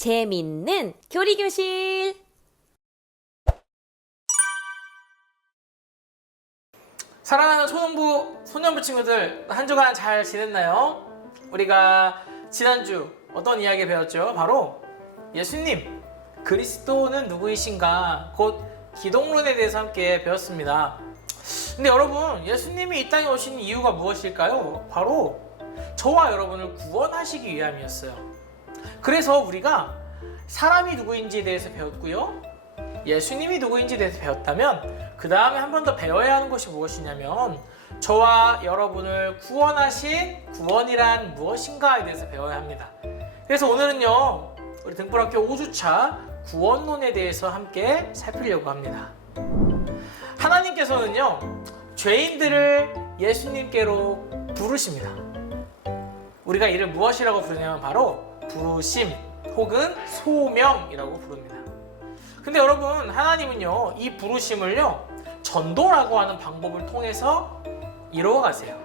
재밌는 교리교실. 사랑하는 초등부, 소년부 친구들, 한 주간 잘 지냈나요? 우리가 지난주 어떤 이야기 배웠죠? 바로 예수님, 그리스도는 누구이신가? 곧 기독론에 대해서 함께 배웠습니다. 근데 여러분, 예수님이 이 땅에 오신 이유가 무엇일까요? 바로 저와 여러분을 구원하시기 위함이었어요. 그래서 우리가 사람이 누구인지에 대해서 배웠고요, 예수님이 누구인지에 대해서 배웠다면 그 다음에 한 번 더 배워야 하는 것이 무엇이냐면 저와 여러분을 구원하신 구원이란 무엇인가에 대해서 배워야 합니다. 그래서 오늘은요, 우리 등불학교 5주차 구원론에 대해서 함께 살피려고 합니다. 하나님께서는요, 죄인들을 예수님께로 부르십니다. 우리가 이를 무엇이라고 부르냐면 바로 부르심 혹은 소명이라고 부릅니다. 근데 여러분, 하나님은요, 이 부르심을요, 전도라고 하는 방법을 통해서 이루어 가세요.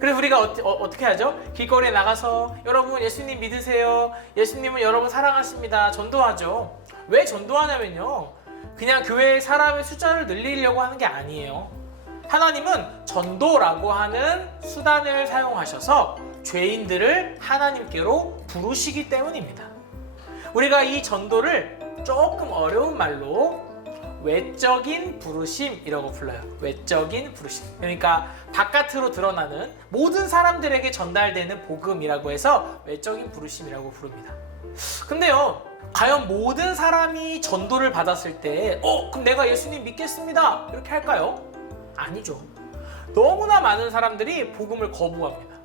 그래서 우리가 어떻게 하죠? 길거리에 나가서 여러분 예수님 믿으세요, 예수님은 여러분 사랑하십니다, 전도하죠. 왜 전도하냐면요, 그냥 교회의 사람의 숫자를 늘리려고 하는 게 아니에요. 하나님은 전도라고 하는 수단을 사용하셔서 죄인들을 하나님께로 부르시기 때문입니다. 우리가 이 전도를 조금 어려운 말로 외적인 부르심이라고 불러요. 외적인 부르심. 그러니까 바깥으로 드러나는 모든 사람들에게 전달되는 복음이라고 해서 외적인 부르심이라고 부릅니다. 근데요, 과연 모든 사람이 전도를 받았을 때 그럼 내가 예수님 믿겠습니다, 이렇게 할까요? 아니죠. 너무나 많은 사람들이 복음을 거부합니다.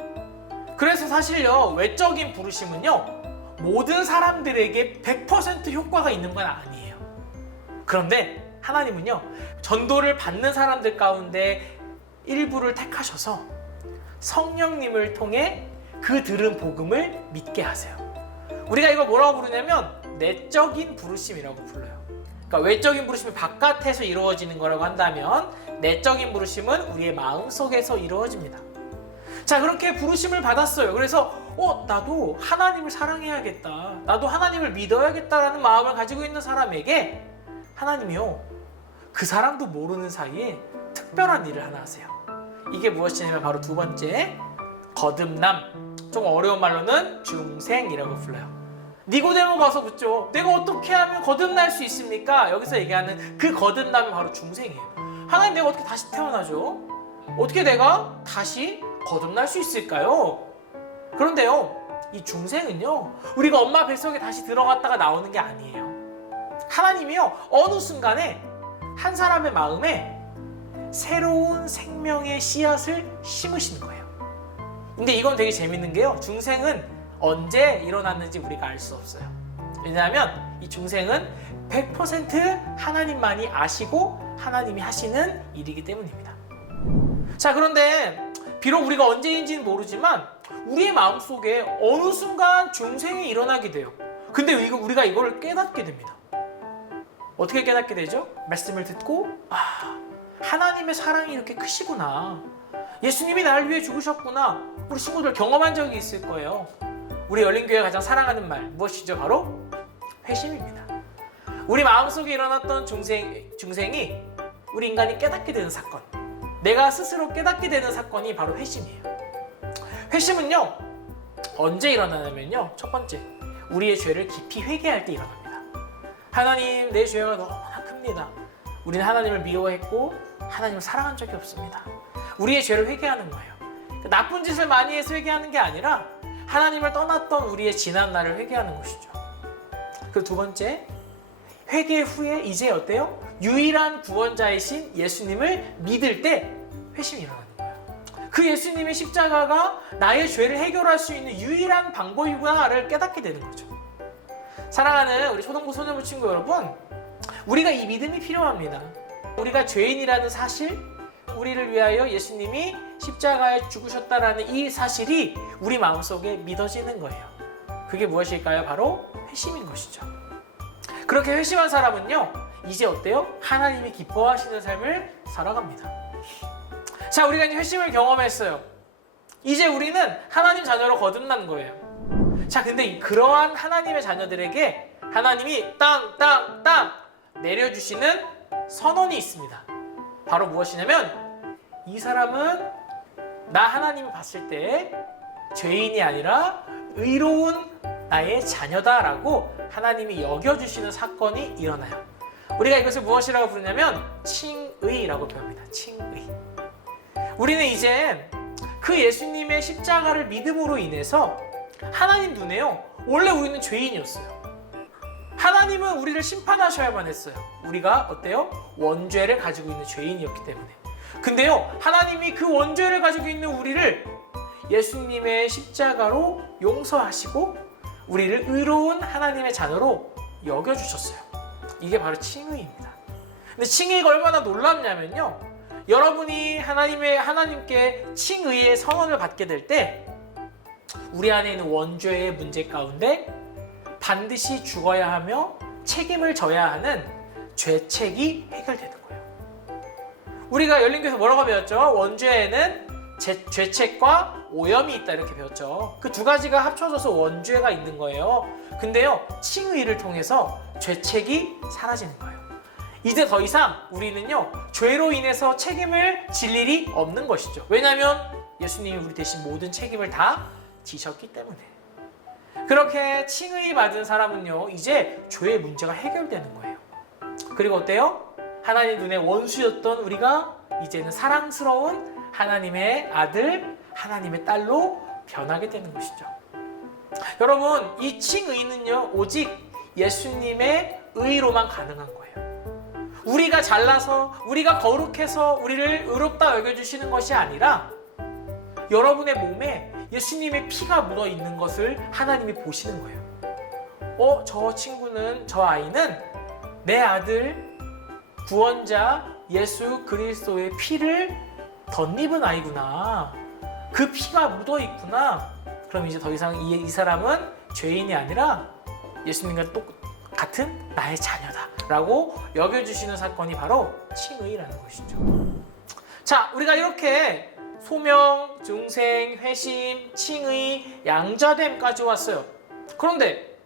그래서 사실요, 외적인 부르심은요, 모든 사람들에게 100% 효과가 있는 건 아니에요. 그런데 하나님은요, 전도를 받는 사람들 가운데 일부를 택하셔서 성령님을 통해 그 들은 복음을 믿게 하세요. 우리가 이거 뭐라고 부르냐면 내적인 부르심이라고 불러요. 그러니까 외적인 부르심이 바깥에서 이루어지는 거라고 한다면 내적인 부르심은 우리의 마음속에서 이루어집니다. 자, 그렇게 부르심을 받았어요. 그래서 나도 하나님을 사랑해야겠다, 나도 하나님을 믿어야겠다라는 마음을 가지고 있는 사람에게 하나님이요, 그 사람도 모르는 사이에 특별한 일을 하나 하세요. 이게 무엇이냐면 바로 두 번째, 거듭남, 좀 어려운 말로는 중생이라고 불러요. 니고데모가 와서 묻죠. 내가 어떻게 하면 거듭날 수 있습니까? 여기서 얘기하는 그 거듭남이 바로 중생이에요. 하나님, 내가 어떻게 다시 태어나죠? 어떻게 내가 다시 거듭날 수 있을까요? 그런데요, 이 중생은요, 우리가 엄마 뱃속에 다시 들어갔다가 나오는 게 아니에요. 하나님이요, 어느 순간에 한 사람의 마음에 새로운 생명의 씨앗을 심으시는 거예요. 근데 이건 되게 재밌는 게요, 중생은 언제 일어났는지 우리가 알 수 없어요. 왜냐하면 이 중생은 100% 하나님만이 아시고 하나님이 하시는 일이기 때문입니다. 자, 그런데 비록 우리가 언제인지는 모르지만 우리의 마음속에 어느 순간 중생이 일어나게 돼요. 근데 우리가 이걸 깨닫게 됩니다. 어떻게 깨닫게 되죠? 말씀을 듣고 하나님의 사랑이 이렇게 크시구나, 예수님이 나를 위해 죽으셨구나. 우리 친구들 경험한 적이 있을 거예요. 우리 열린교회가 가장 사랑하는 말 무엇이죠? 바로 회심입니다. 우리 마음속에 일어났던 중생이 우리 인간이 깨닫게 되는 사건, 내가 스스로 깨닫게 되는 사건이 바로 회심이에요. 회심은요, 언제 일어나냐면요, 첫 번째, 우리의 죄를 깊이 회개할 때 일어납니다. 하나님, 내 죄가 너무나 큽니다. 우리는 하나님을 미워했고 하나님을 사랑한 적이 없습니다. 우리의 죄를 회개하는 거예요. 나쁜 짓을 많이 해서 회개하는 게 아니라 하나님을 떠났던 우리의 지난 날을 회개하는 것이죠. 그리고 두 번째, 회개 후에 이제 어때요? 유일한 구원자이신 예수님을 믿을 때 회심이 일어나는 거예요. 그 예수님의 십자가가 나의 죄를 해결할 수 있는 유일한 방법이구나를 깨닫게 되는 거죠. 사랑하는 우리 초등부 소년부 친구 여러분, 우리가 이 믿음이 필요합니다. 우리가 죄인이라는 사실, 우리를 위하여 예수님이 십자가에 죽으셨다라는 이 사실이 우리 마음속에 믿어지는 거예요. 그게 무엇일까요? 바로 회심인 것이죠. 그렇게 회심한 사람은요, 이제 어때요? 하나님이 기뻐하시는 삶을 살아갑니다. 자, 우리가 이제 회심을 경험했어요. 이제 우리는 하나님 자녀로 거듭난 거예요. 자, 근데 그러한 하나님의 자녀들에게 하나님이 땅 내려주시는 선언이 있습니다. 바로 무엇이냐면 이 사람은 나 하나님이 봤을 때 죄인이 아니라 의로운 나의 자녀다라고 하나님이 여겨주시는 사건이 일어나요. 우리가 이것을 무엇이라고 부르냐면 칭의라고 표현합니다. 칭의. 우리는 이제 그 예수님의 십자가를 믿음으로 인해서 하나님 눈에요, 원래 우리는 죄인이었어요. 하나님은 우리를 심판하셔야만 했어요. 우리가 어때요? 원죄를 가지고 있는 죄인이었기 때문에. 근데요, 하나님이 그 원죄를 가지고 있는 우리를 예수님의 십자가로 용서하시고 우리를 의로운 하나님의 자녀로 여겨주셨어요. 이게 바로 칭의입니다. 근데 칭의가 얼마나 놀랍냐면요, 여러분이 하나님께 칭의의 선언을 받게 될 때 우리 안에 있는 원죄의 문제 가운데 반드시 죽어야 하며 책임을 져야 하는 죄책이 해결되는 거예요. 우리가 열린교회에서 뭐라고 배웠죠? 원죄에는 죄책과 오염이 있다 이렇게 배웠죠. 그 두 가지가 합쳐져서 원죄가 있는 거예요. 근데요, 칭의를 통해서 죄책이 사라지는 거예요. 이제 더 이상 우리는요, 죄로 인해서 책임을 질 일이 없는 것이죠. 왜냐하면 예수님이 우리 대신 모든 책임을 다 지셨기 때문에. 그렇게 칭의 받은 사람은요, 이제 죄의 문제가 해결되는 거예요. 그리고 어때요? 하나님 눈에 원수였던 우리가 이제는 사랑스러운 하나님의 아들, 하나님의 딸로 변하게 되는 것이죠. 여러분, 이 칭의는요, 오직 예수님의 의로만 가능한 거예요. 우리가 잘나서, 우리가 거룩해서 우리를 의롭다 여겨주시는 것이 아니라 여러분의 몸에 예수님의 피가 묻어 있는 것을 하나님이 보시는 거예요. 저 친구는, 저 아이는 내 아들, 구원자 예수 그리스도의 피를 덧입은 아이구나. 그 피가 묻어 있구나. 그럼 이제 더 이상 이 사람은 죄인이 아니라 예수님과 똑같은 나의 자녀다라고 여겨주시는 사건이 바로 칭의라는 것이죠. 자, 우리가 이렇게 소명, 중생, 회심, 칭의, 양자됨까지 왔어요. 그런데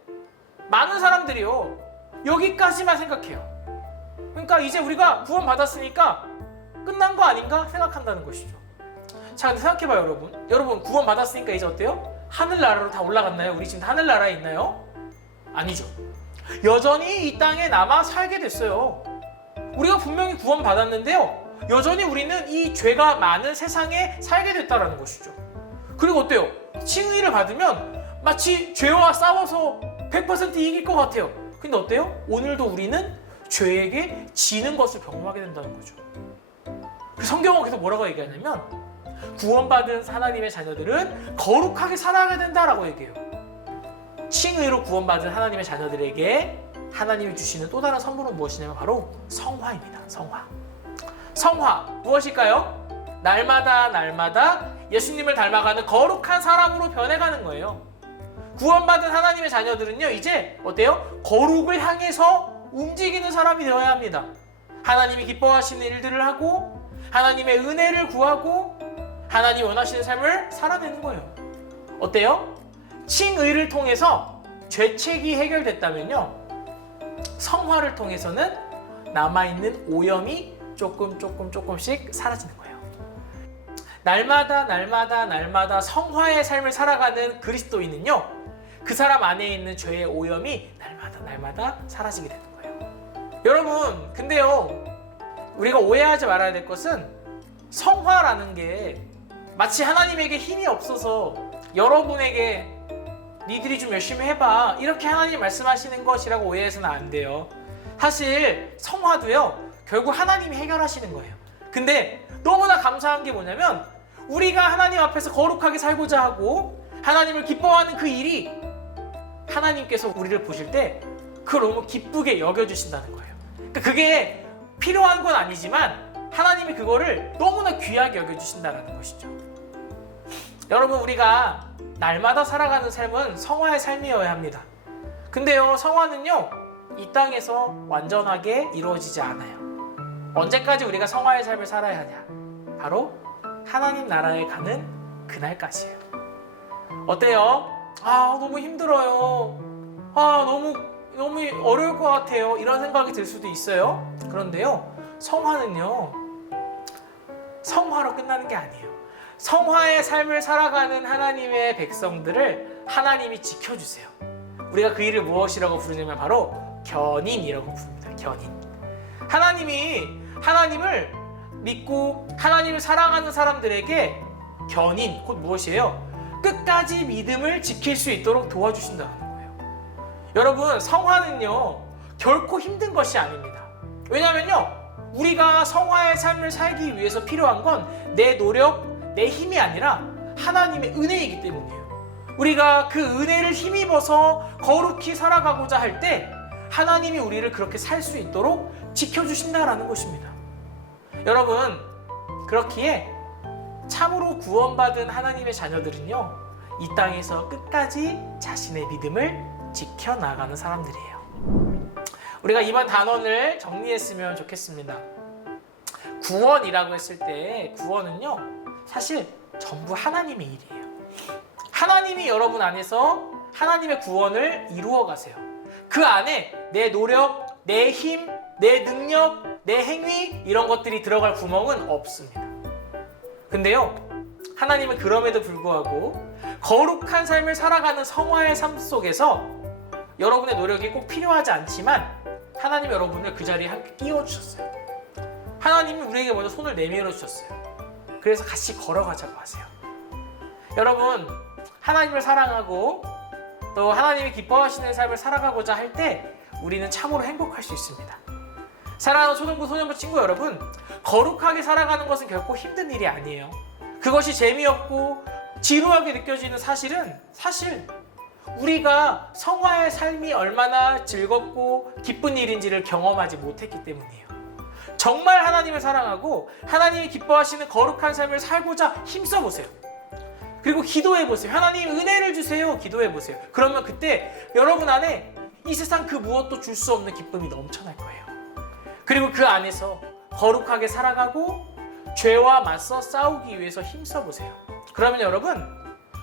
많은 사람들이요, 여기까지만 생각해요. 그러니까 이제 우리가 구원받았으니까 끝난 거 아닌가 생각한다는 것이죠. 자, 근데 생각해봐요, 여러분 구원받았으니까 이제 어때요? 하늘나라로 다 올라갔나요? 우리 지금 하늘나라에 있나요? 아니죠. 여전히 이 땅에 남아 살게 됐어요. 우리가 분명히 구원받았는데요, 여전히 우리는 이 죄가 많은 세상에 살게 됐다는 것이죠. 그리고 어때요? 칭의를 받으면 마치 죄와 싸워서 100% 이길 것 같아요. 근데 어때요? 오늘도 우리는 죄에게 지는 것을 경험하게 된다는 거죠. 성경은 그래서 뭐라고 얘기하냐면 구원받은 하나님의 자녀들은 거룩하게 살아가야 된다라고 얘기해요. 칭의로 구원받은 하나님의 자녀들에게 하나님이 주시는 또 다른 선물은 무엇이냐면 바로 성화입니다. 성화 무엇일까요? 날마다 예수님을 닮아가는 거룩한 사람으로 변해가는 거예요. 구원받은 하나님의 자녀들은요, 이제 어때요? 거룩을 향해서 움직이는 사람이 되어야 합니다. 하나님이 기뻐하시는 일들을 하고 하나님의 은혜를 구하고 하나님이 원하시는 삶을 살아내는 거예요. 어때요? 칭의를 통해서 죄책이 해결됐다면요, 성화를 통해서는 남아있는 오염이 조금씩 사라지는 거예요. 날마다 성화의 삶을 살아가는 그리스도인은요, 그 사람 안에 있는 죄의 오염이 날마다 사라지게 되는 거예요. 여러분, 근데요, 우리가 오해하지 말아야 될 것은 성화라는 게 마치 하나님에게 힘이 없어서 여러분에게 니들이 좀 열심히 해봐 이렇게 하나님 말씀하시는 것이라고 오해해서는 안 돼요. 사실 성화도요, 결국 하나님이 해결하시는 거예요. 근데 너무나 감사한 게 뭐냐면 우리가 하나님 앞에서 거룩하게 살고자 하고 하나님을 기뻐하는 그 일이 하나님께서 우리를 보실 때 그걸 너무 기쁘게 여겨주신다는 거예요. 그러니까 그게 필요한 건 아니지만 하나님이 그거를 너무나 귀하게 여겨주신다는 것이죠. 여러분, 우리가 날마다 살아가는 삶은 성화의 삶이어야 합니다. 근데요, 성화는요, 이 땅에서 완전하게 이루어지지 않아요. 언제까지 우리가 성화의 삶을 살아야 하냐? 바로 하나님 나라에 가는 그날까지예요. 어때요? 너무 힘들어요. 너무 어려울 것 같아요. 이런 생각이 들 수도 있어요. 그런데요, 성화는요, 성화로 끝나는 게 아니에요. 성화의 삶을 살아가는 하나님의 백성들을 하나님이 지켜주세요. 우리가 그 일을 무엇이라고 부르냐면 바로 견인이라고 부릅니다. 견인. 하나님을 믿고 하나님을 사랑하는 사람들에게 견인, 곧 무엇이에요? 끝까지 믿음을 지킬 수 있도록 도와주신다는 거예요. 여러분, 성화는요, 결코 힘든 것이 아닙니다. 왜냐하면요, 우리가 성화의 삶을 살기 위해서 필요한 건 내 노력, 내 힘이 아니라 하나님의 은혜이기 때문이에요. 우리가 그 은혜를 힘입어서 거룩히 살아가고자 할 때 하나님이 우리를 그렇게 살 수 있도록 지켜주신다라는 것입니다. 여러분, 그렇기에 참으로 구원받은 하나님의 자녀들은요, 이 땅에서 끝까지 자신의 믿음을 지켜나가는 사람들이에요. 우리가 이번 단원을 정리했으면 좋겠습니다. 구원이라고 했을 때 구원은요, 사실 전부 하나님의 일이에요. 하나님이 여러분 안에서 하나님의 구원을 이루어 가세요. 그 안에 내 노력, 내 힘, 내 능력, 내 행위 이런 것들이 들어갈 구멍은 없습니다. 근데요, 하나님은 그럼에도 불구하고 거룩한 삶을 살아가는 성화의 삶 속에서 여러분의 노력이 꼭 필요하지 않지만 하나님이 여러분을 그 자리에 함께 끼워주셨어요. 하나님이 우리에게 먼저 손을 내밀어 주셨어요. 그래서 같이 걸어가자고 하세요. 여러분, 하나님을 사랑하고 또 하나님이 기뻐하시는 삶을 살아가고자 할 때 우리는 참으로 행복할 수 있습니다. 사랑하는 초등부, 소년부 친구 여러분, 거룩하게 살아가는 것은 결코 힘든 일이 아니에요. 그것이 재미없고 지루하게 느껴지는 사실은 우리가 성화의 삶이 얼마나 즐겁고 기쁜 일인지를 경험하지 못했기 때문이에요. 정말 하나님을 사랑하고 하나님이 기뻐하시는 거룩한 삶을 살고자 힘써보세요. 그리고 기도해보세요. 하나님 은혜를 주세요. 기도해보세요. 그러면 그때 여러분 안에 이 세상 그 무엇도 줄 수 없는 기쁨이 넘쳐날 거예요. 그리고 그 안에서 거룩하게 살아가고 죄와 맞서 싸우기 위해서 힘써보세요. 그러면 여러분,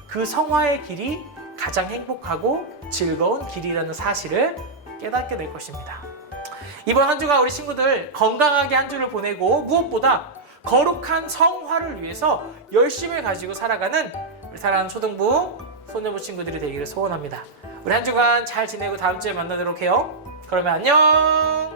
그 성화의 길이 가장 행복하고 즐거운 길이라는 사실을 깨닫게 될 것입니다. 이번 한 주간 우리 친구들 건강하게 한 주를 보내고 무엇보다 거룩한 성화를 위해서 열심을 가지고 살아가는 우리 사랑하는 초등부, 소년부 친구들이 되기를 소원합니다. 우리 한 주간 잘 지내고 다음 주에 만나도록 해요. 그러면 안녕!